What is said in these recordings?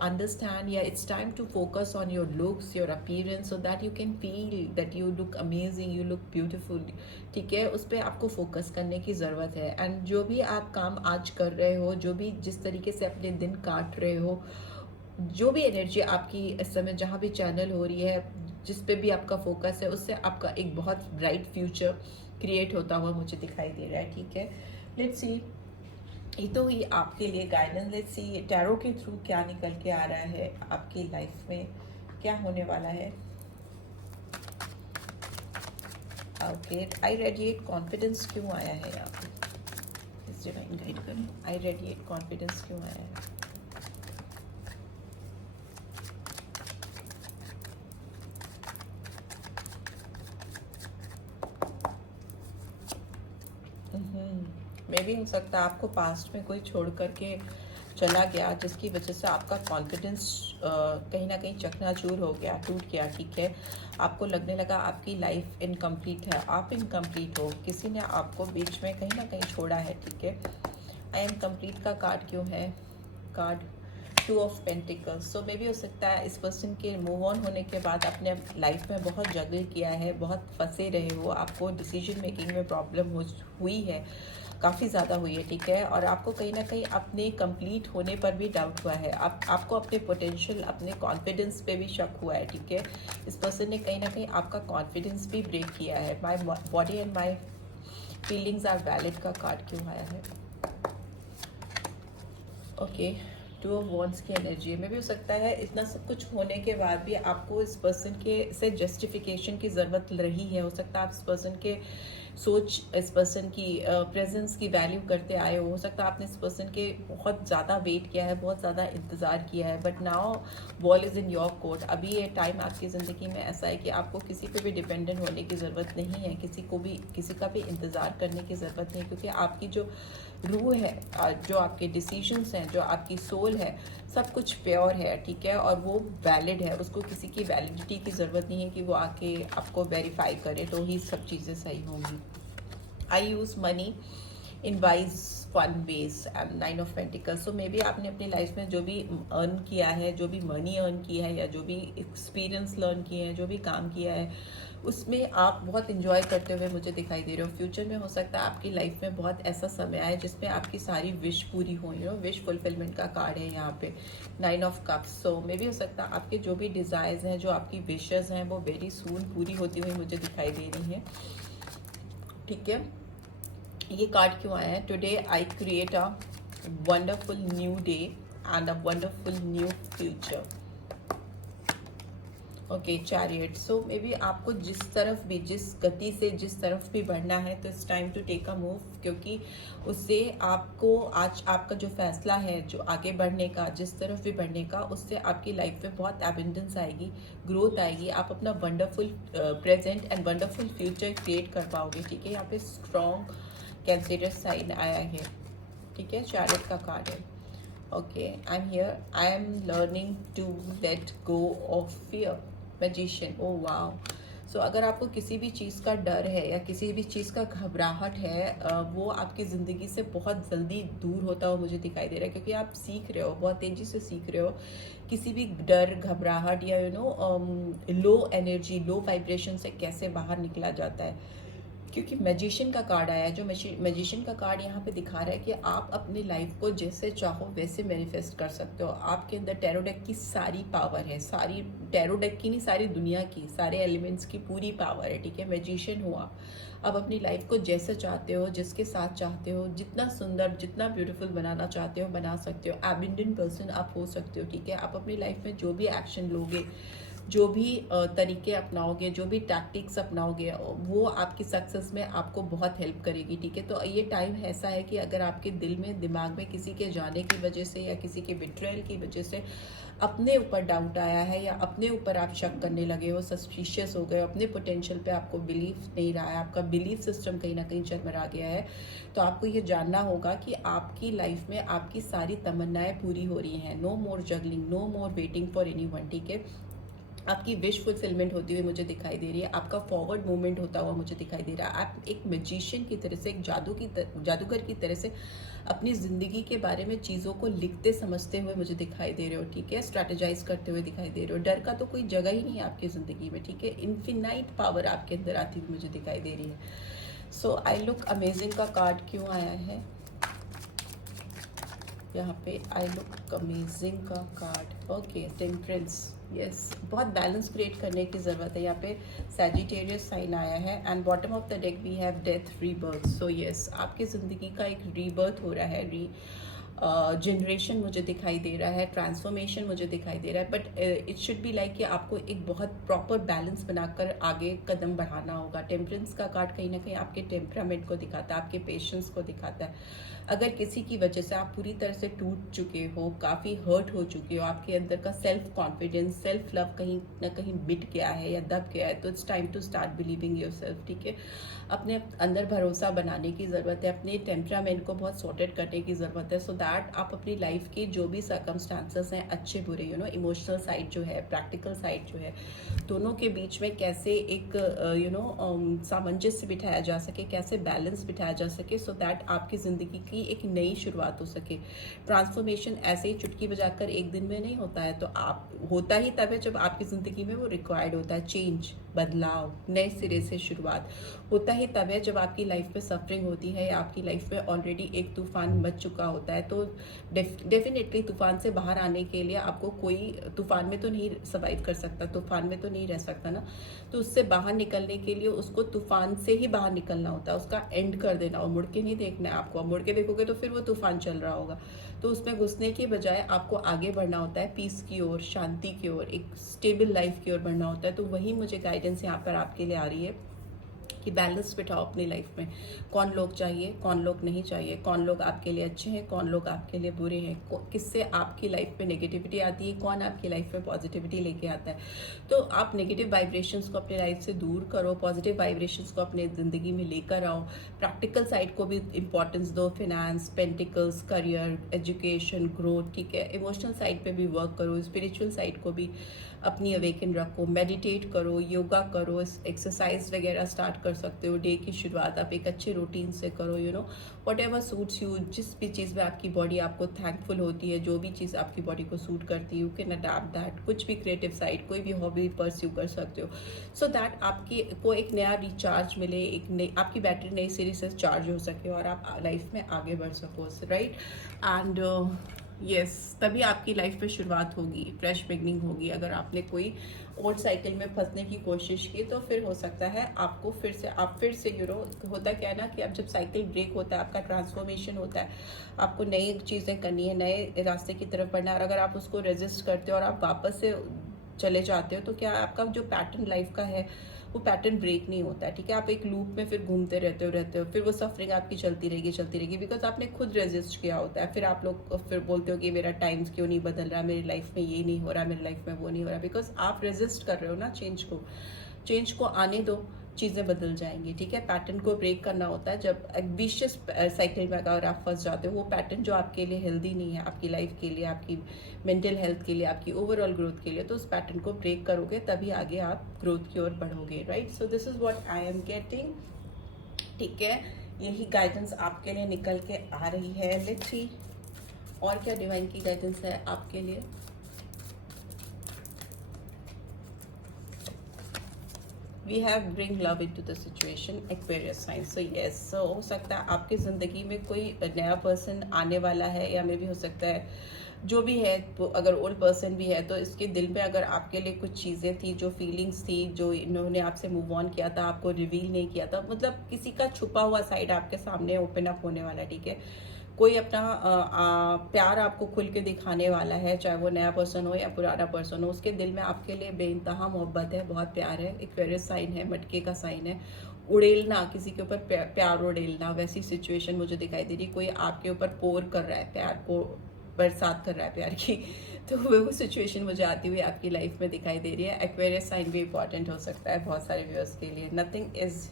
understand, yeah, it's time to focus on your looks, your appearance, so that you can feel that you look amazing, you look beautiful. ठीक है, उस पर आपको focus करने की ज़रूरत है। एंड जो भी आप काम आज कर रहे हो, जो भी जिस तरीके से अपने दिन काट रहे हो, जो भी एनर्जी आपकी इस समय जहाँ भी चैनल हो रही है, जिस पे भी आपका फोकस है, उससे आपका एक बहुत ब्राइट फ्यूचर क्रिएट होता हुआ मुझे दिखाई दे रहा है। ठीक है, लेट्स सी, ये तो ये आपके लिए गाइडेंस। लेट्स सी टैरो के थ्रू क्या निकल के आ रहा है, आपकी लाइफ में क्या होने वाला है। ओके, आई रेडिएट कॉन्फिडेंस क्यों आया है यहाँ पे, इस डिवाइन गाइड करें, आई रेडिएट कॉन्फिडेंस क्यों आया है। मे भी हो सकता है आपको पास्ट में कोई छोड़ करके चला गया, जिसकी वजह से आपका कॉन्फिडेंस कहीं ना कहीं चकनाचूर हो गया, टूट गया। ठीक है, आपको लगने लगा आपकी लाइफ इनकम्प्लीट है, आप इनकम्प्लीट हो, किसी ने आपको बीच में कहीं ना कहीं छोड़ा है। ठीक है, आई एम कम्प्लीट का कार्ड क्यों है, कार्ड 2 ऑफ पेंटिकल्स। सो मे भी हो सकता है इस पर्सन के मूव ऑन होने के बाद अपने लाइफ में बहुत जगल किया है, बहुत फंसे रहे हो, आपको डिसीजन मेकिंग में प्रॉब्लम हुई है, काफ़ी ज़्यादा हुई है। ठीक है, और आपको कहीं ना कहीं अपने कंप्लीट होने पर भी डाउट हुआ है, आपको अपने पोटेंशियल, अपने कॉन्फिडेंस पे भी शक हुआ है। ठीक है, इस पर्सन ने कहीं ना कहीं आपका कॉन्फिडेंस भी ब्रेक किया है। My body and my feelings are valid का कार्ड क्यों आया है। ओके, 2 ऑफ वॉन्ड्स की एनर्जी में भी हो सकता है इतना सब कुछ होने के बाद भी आपको इस पर्सन के से जस्टिफिकेशन की ज़रूरत रही है। हो सकता है आप इस पर्सन के सोच, इस पर्सन की प्रेजेंस की वैल्यू करते आए हो सकता है आपने इस पर्सन के बहुत ज़्यादा वेट किया है, बहुत ज़्यादा इंतज़ार किया है, but now ball is in your court. अभी ये टाइम आपकी ज़िंदगी में ऐसा है कि आपको किसी पे भी डिपेंडेंट होने की ज़रूरत नहीं है, किसी का भी इंतज़ार करने की ज़रूरत नहीं, क्योंकि आपकी जो रूह है, जो आपके डिसीजंस हैं, जो आपकी सोल है, सब कुछ प्योर है। ठीक है, और वो वैलिड है, उसको किसी की वैलिडिटी की ज़रूरत नहीं है कि वो आके आपको वेरीफाई करे तो ही सब चीज़ें सही होंगी। I use money in wise fun ways, 9 of pentacles. So maybe आपने अपनी लाइफ में जो भी अर्न किया है, जो भी मनी अर्न की है, या जो भी एक्सपीरियंस लर्न किए हैं, जो भी काम किया है, उसमें आप बहुत इंजॉय करते हुए मुझे दिखाई दे रहे हो। फ्यूचर में हो सकता है आपकी लाइफ में बहुत ऐसा समय आए जिसमें आपकी सारी विश पूरी हो, विश फुलफिलमेंट का कार्ड है यहाँ पे 9 ऑफ कप्स। सो मे भी हो सकता है आपके जो भी डिज़ायर्स हैं, जो आपकी विशेज़ हैं, वो वेरी सून पूरी होती हुई मुझे दिखाई दे रही हैं। ठीक है, ये कार्ड क्यों आया है, today I create a wonderful new day and a wonderful new future. Okay, chariot. So may be आपको जिस तरफ भी, जिस गति से जिस तरफ भी बढ़ना है, तो it's time to take a move, क्योंकि उससे आपको आज आपका जो फैसला है, जो आगे बढ़ने का, जिस तरफ भी बढ़ने का, उससे आपकी लाइफ में बहुत एबंडेंस आएगी, ग्रोथ आएगी, आप अपना wonderful present and wonderful future create कर पाओगे। ठीक है, यहाँ पे स्ट्रॉन्ग कैंसरस साइन आया है। ठीक है, चैरियट का कार्ड है। Okay, I am here, I am learning to let go of fear, magician. Oh wow. So अगर आपको किसी भी चीज़ का डर है या किसी भी चीज़ का घबराहट है, वो आपकी ज़िंदगी से बहुत जल्दी दूर होता हुआ मुझे दिखाई दे रहा है, क्योंकि आप सीख रहे हो, बहुत तेज़ी से सीख रहे हो किसी भी डर, घबराहट या लो एनर्जी, लो वाइब्रेशन से कैसे बाहर निकला जाता है। क्योंकि मैजिशियन का कार्ड आया है, जो मैजिशियन का कार्ड यहाँ पे दिखा रहा है कि आप अपनी लाइफ को जैसे चाहो वैसे मैनिफेस्ट कर सकते हो। आपके अंदर टैरो डेक की सारी पावर है, सारी टैरो डेक की नहीं, सारी दुनिया की, सारे एलिमेंट्स की पूरी पावर है। ठीक है, मैजिशियन हो आप अपनी लाइफ को जैसे चाहते हो, जिसके साथ चाहते हो, जितना सुंदर, जितना ब्यूटीफुल बनाना चाहते हो बना सकते हो। एबंडेंट पर्सन आप हो सकते हो। ठीक है, आप अपनी लाइफ में जो भी एक्शन लोगे, जो भी तरीके अपनाओगे, जो भी टैक्टिक्स अपनाओगे, वो आपकी सक्सेस में आपको बहुत हेल्प करेगी। ठीक है, तो ये टाइम ऐसा है कि अगर आपके दिल में, दिमाग में किसी के जाने की वजह से या किसी के बिट्रेयल की वजह से अपने ऊपर डाउट आया है, या अपने ऊपर आप शक करने लगे हो, सस्पिशियस हो गए हो, अपने पोटेंशियल पे आपको बिलीफ नहीं रहा है, आपका बिलीफ सिस्टम कहीं ना कहीं चरमरा गया है, तो आपको ये जानना होगा कि आपकी लाइफ में आपकी सारी तमन्नाएं पूरी हो रही हैं। No more juggling, no more waiting for anyone. ठीक है, आपकी विश फुलफिलमेंट होती हुई मुझे दिखाई दे रही है, आपका फॉरवर्ड मूवमेंट होता हुआ मुझे दिखाई दे रहा है। आप एक मैजिशियन की तरह से, एक जादूगर की तरह से अपनी ज़िंदगी के बारे में चीज़ों को लिखते समझते हुए मुझे दिखाई दे रहे हो, ठीक है। स्ट्रैटेजाइज करते हुए दिखाई दे रहे हो। डर का तो कोई जगह ही नहीं है आपकी ज़िंदगी में, ठीक है। इन्फिनाइट पावर आपके अंदर आती हुई मुझे दिखाई दे रही है। सो आई लुक अमेजिंग का कार्ड क्यों आया है यहाँ पे? आई लुक अमेजिंग का कार्ड, ओके, टेम्परेंस, यस। बहुत बैलेंस क्रिएट करने की ज़रूरत है। यहाँ पे सैजिटेरियस साइन आया है and bottom of the deck we have death, rebirth. So yes, आपकी ज़िंदगी का एक रीबर्थ हो रहा है, जनरेशन मुझे दिखाई दे रहा है, ट्रांसफॉर्मेशन मुझे दिखाई दे रहा है। But it should be like कि आपको एक बहुत प्रॉपर बैलेंस बनाकर आगे कदम बढ़ाना होगा। टेम्परेंस का कार्ड कहीं ना कहीं आपके टेम्परामेंट को दिखाता है, आपके पेशेंस को दिखाता है। अगर किसी की वजह से आप पूरी तरह से टूट चुके हो, काफ़ी हर्ट हो चुके हो, आपके अंदर का सेल्फ कॉन्फिडेंस, सेल्फ लव कहीं ना कहीं मिट गया है या दब गया है, तो it's time to start believing yourself, ठीक है। अपने अंदर भरोसा बनाने की ज़रूरत है, अपने टेम्परामेंट को बहुत सॉर्टेड करने की ज़रूरत है, सो दैट आप अपनी लाइफ के जो भी सर्कमस्टांसेस हैं, अच्छे बुरे, इमोशनल साइड जो है, प्रैक्टिकल साइड जो है, दोनों के बीच में कैसे एक सामंजस्य बिठाया जा सके, कैसे बैलेंस बिठाया जा सके, सो दैट आपकी ज़िंदगी की एक नई शुरुआत हो सके। ट्रांसफॉर्मेशन ऐसे ही चुटकी बजाकर एक दिन में नहीं होता है, तो आप होता ही तब है जब आपकी ज़िंदगी में वो रिक्वायर्ड होता है। चेंज, बदलाव, नए सिरे से शुरुआत होता ही तब है जब आपकी लाइफ में सफरिंग होती है या आपकी लाइफ में ऑलरेडी एक तूफान मच चुका होता है। तो डेफिनेटली तूफान से बाहर आने के लिए आपको कोई तूफान में तो नहीं सर्वाइव कर सकता, तूफान में तो नहीं रह सकता ना। तो उससे बाहर निकलने के लिए उसको तूफान से ही बाहर निकलना होता है, उसका एंड कर देना, और मुड़ के नहीं देखना है आपको। मुड़ के देखोगे तो फिर वो तूफान चल रहा होगा। तो उसमें घुसने की बजाय आपको आगे बढ़ना होता है, पीस की ओर, शांति की ओर, एक स्टेबल लाइफ की ओर बढ़ना होता है। तो वही मुझे गाइडेंस यहाँ पर आपके लिए आ रही है कि बैलेंस बिठाओ अपनी लाइफ में। कौन लोग चाहिए, कौन लोग नहीं चाहिए, कौन लोग आपके लिए अच्छे हैं, कौन लोग आपके लिए बुरे हैं, किससे आपकी लाइफ में नेगेटिविटी आती है, कौन आपकी लाइफ में पॉजिटिविटी लेके आता है। तो आप नेगेटिव वाइब्रेशंस को अपनी लाइफ से दूर करो, पॉजिटिव वाइब्रेशंस को अपने ज़िंदगी में लेकर आओ। प्रैक्टिकल साइड को भी इंपॉर्टेंस दो, finance, pentacles, career, education, growth, ठीक है। इमोशनल साइड पे भी वर्क करो, स्पिरिचुअल साइड को भी अपनी अवेकन रखो, मेडिटेट करो, योगा करो, एक्सरसाइज वगैरह स्टार्ट कर सकते हो। डे की शुरुआत आप एक अच्छे रूटीन से करो, वट एवर सूट्स यू। जिस भी चीज़ में आपकी बॉडी आपको थैंकफुल होती है, जो भी चीज़ आपकी बॉडी को सूट करती है, यू कैन अडैप्ट दैट। कुछ भी क्रिएटिव साइड, कोई भी हॉबी परस्यू कर सकते हो, सो दैट आपकी को एक नया रिचार्ज मिले, एक नई आपकी बैटरी नई सिरे से चार्ज हो सके और आप लाइफ में आगे बढ़ सको, राइट। एंड यस, तभी आपकी लाइफ में शुरुआत होगी, फ्रेश बिगनिंग होगी। अगर आपने कोई ओल्ड साइकिल में फंसने की कोशिश की तो फिर हो सकता है आपको फिर से होता क्या है ना कि अब जब साइकिल ब्रेक होता है, आपका ट्रांसफॉर्मेशन होता है, आपको नई चीज़ें करनी है, नए रास्ते की तरफ बढ़ना है, और अगर आप उसको रेजिस्ट करते हो और आप वापस से चले जाते हो, तो क्या आपका जो पैटर्न लाइफ का है वो पैटर्न ब्रेक नहीं होता है, ठीक है। आप एक लूप में फिर घूमते रहते हो, फिर वो सफरिंग आपकी चलती रहेगी, बिकॉज आपने खुद रेजिस्ट किया होता है। फिर आप लोग फिर बोलते हो कि मेरा टाइम्स क्यों नहीं बदल रहा, मेरी लाइफ में ये नहीं हो रहा, मेरी लाइफ में वो नहीं हो रहा, बिकॉज आप रेजिस्ट कर रहे हो ना चेंज को आने दो, चीज़ें बदल जाएंगी, ठीक है। पैटर्न को ब्रेक करना होता है। जब एक विशियस साइकिल में अगर आप फंस जाते हो, वो पैटर्न जो आपके लिए हेल्दी नहीं है, आपकी लाइफ के लिए, आपकी मेंटल हेल्थ के लिए, आपकी ओवरऑल ग्रोथ के लिए, तो उस पैटर्न को ब्रेक करोगे तभी आगे आप ग्रोथ की ओर बढ़ोगे, right. So this is what I am getting, ठीक है। यही गाइडेंस आपके लिए निकल के आ रही है। लेट्स सी और क्या डिवाइन की गाइडेंस है आपके लिए। We have bring love into the situation, Aquarius sign. So yes, so हो सकता है आपकी ज़िंदगी में कोई नया पर्सन आने वाला है, या मे भी हो सकता है जो भी है, तो अगर ओल्ड पर्सन भी है तो इसके दिल में अगर आपके लिए कुछ चीज़ें थी, जो फीलिंग्स थी, जो इन्होंने आपसे मूव ऑन किया था, आपको रिवील नहीं किया था, मतलब किसी का छुपा हुआ साइड आपके सामने ओपन अप होने वाला है, ठीक है। कोई अपना प्यार आपको खुल के दिखाने वाला है, चाहे वो नया पर्सन हो या पुराना पर्सन हो। उसके दिल में आपके लिए बेइंतहा मोहब्बत है, बहुत प्यार है। एक्वेरियस साइन है, मटके का साइन है। उड़ेलना, किसी के ऊपर प्यार उड़ेलना, वैसी सिचुएशन मुझे दिखाई दे रही। कोई आपके ऊपर पोर कर रहा है, प्यार को बरसात कर रहा है प्यार की, तो वो सिचुएशन मुझे आती हुई आपकी लाइफ में दिखाई दे रही है। एक्वेरियस साइन भी इंपॉर्टेंट हो सकता है बहुत सारे व्यूअर्स के लिए। Nothing is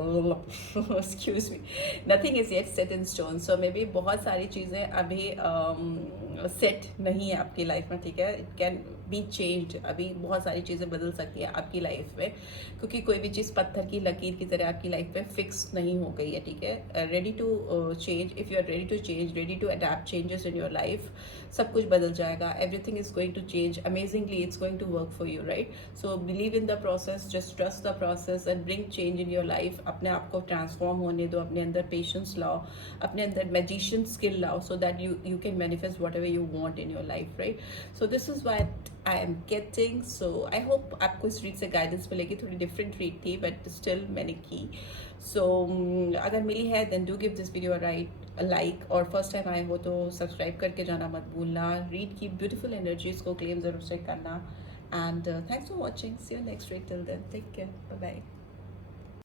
excuse me, nothing is yet set in stone. So may be बहुत सारी चीज़ें अभी सेट नहीं है आपकी लाइफ में, ठीक है. It can be changed. अभी बहुत सारी चीज़ें बदल सकती है आपकी लाइफ में, क्योंकि कोई भी चीज़ पत्थर की लकीर की तरह आपकी लाइफ में फिक्स नहीं हो गई है, ठीक है. Ready to change. If you are ready to change, ready to adapt changes in your life, सब कुछ बदल जाएगा. Everything is going to change amazingly. It's going to work for you, right. So believe in the process, just trust the process and bring change in your life. अपने आप को transform होने दो, अपने अंदर पेशेंस लाओ, अपने अंदर मैजिशियन स्किल लाओ, so that you can manifest whatever you want in your life, right. So this is what I am getting. So I hope आपको इस रीड से गाइडेंस मिलेगी. थोड़ी डिफरेंट रीड थी बट स्टिल मैंने की. सो अगर मिली है then do give this video a like, और फर्स्ट टाइम आए हो तो सब्सक्राइब करके जाना मत भूलना. रीड की ब्यूटीफुल एनर्जीज को क्लेम जरूर से करना. And thanks for watching. See you next read. Till then take care. Bye bye.